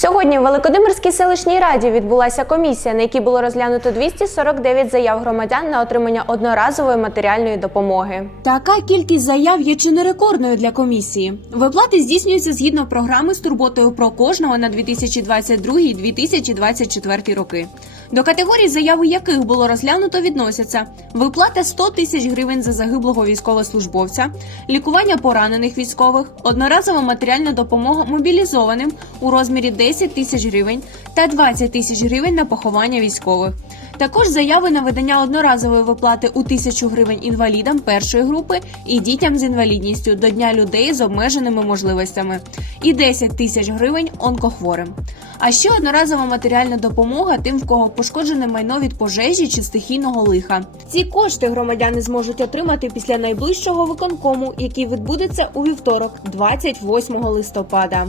Сьогодні в Великодимирській селищній раді відбулася комісія, на якій було розглянуто 249 заяв громадян на отримання одноразової матеріальної допомоги. Така кількість заяв є чи не рекордною для комісії. Виплати здійснюються згідно програми з турботою про кожного на 2022-2024 роки. До категорій заяви яких було розглянуто відносяться виплата 100 тисяч гривень за загиблого військовослужбовця, лікування поранених військових, одноразова матеріальна допомога мобілізованим у розмірі 10 тисяч гривень та 20 тисяч гривень на поховання військових. Також заяви на видання одноразової виплати у тисячу гривень інвалідам першої групи і дітям з інвалідністю до Дня людей з обмеженими можливостями і 10 тисяч гривень онкохворим. А ще одноразова матеріальна допомога тим, в кого пошкоджене майно від пожежі чи стихійного лиха. Ці кошти громадяни зможуть отримати після найближчого виконкому, який відбудеться у вівторок, 28 листопада.